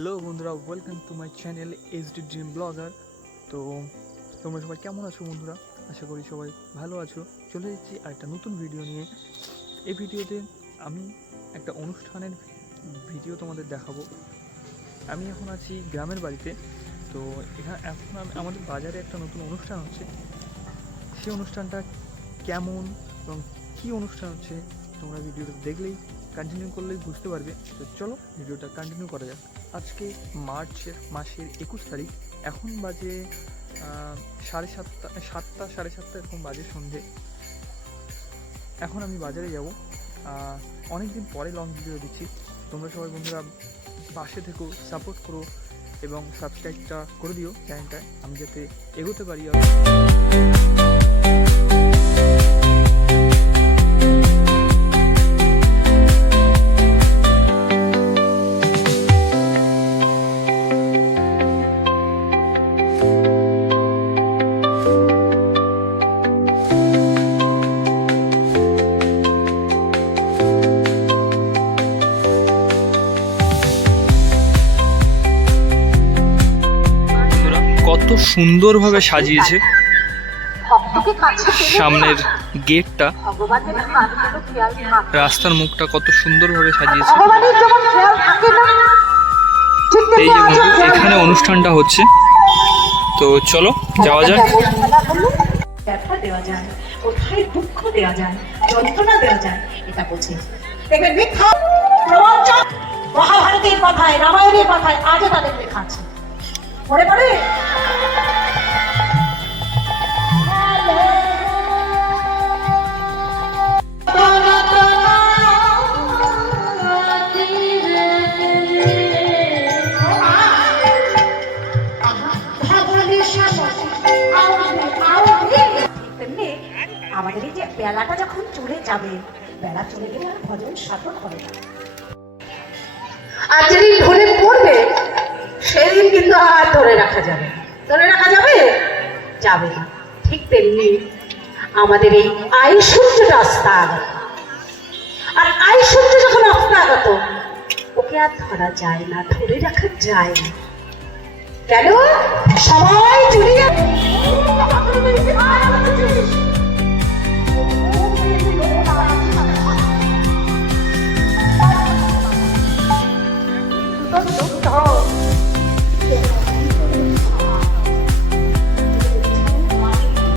Hello বন্ধুরা, welcome to my channel HD dream blogger. তো তোমরা সবাই কেমন আছো বন্ধুরা? আশা করি সবাই ভালো আছো। চলে এসেছি আর একটা নতুন ভিডিও নিয়ে। এই ভিডিওতে আমি একটা অনুষ্ঠানের ভিডিও তোমাদের দেখাবো। আমি এখন আছি গ্রামের বাড়িতে। তো এখন আমাদের বাজারে একটা নতুন অনুষ্ঠান হচ্ছে। সেই অনুষ্ঠানটা কেমন এবং কী অনুষ্ঠান হচ্ছে তোমরা ভিডিওটা দেখলেই কন্টিনিউ করলেই বুঝতে পারবে। তো চলো ভিডিওটা কন্টিনিউ করা যাক। আজকে মার্চ মাসের 21 তারিখ। এখন বাজে 7:30 এরকম বাজে, সন্ধে। এখন আমি বাজারে যাব। অনেক দিন পরে লং ভিডিও দিচ্ছি। তোমরা সবাই বন্ধুরা পাশে থেকো, সাপোর্ট করো এবং সাবস্ক্রাইবটা করে দিও চ্যানেলটায়, আমি যাতে এগোতে পারি। কত সুন্দরভাবে সাজিয়েছে সামনের গেটটা, রাস্তার মুখটা কত সুন্দরভাবে সাজিয়েছে। এই যে বন্ধু, এখানে অনুষ্ঠানটা হচ্ছে। তো চলো যাওয়া যাক। ব্যথা দেওয়া যায়, কোথায় দুঃখ দেওয়া যায়, যন্ত্রণা দেওয়া যায়, এটা বোঝে। দেখবেন মিথ্যা প্রবঞ্চক মহাভারতের কথায়, রামায়ণের কথায় আজও তাদের লেখা আছে। মনে পড়ে? আমাদের এই যে বেলাটা যখন চলে যাবে, বেলা চলে গেলে আর ভজন সাধন হবে না। আর যেদিন ঢলে পড়বে সেদিন কিন্তু আর ধরে রাখা যাবে, ধরে রাখা যাবে যাবে না। ঠিক তেমনি আমাদের এই আয়ুসূর্যটা অস্তাগত, আর আয়ুসূর্য যখন অস্তাগত ওকে আর ধরা যায় না, ধরে রাখা যায় না। কেন? সবাই জুড়িয়ে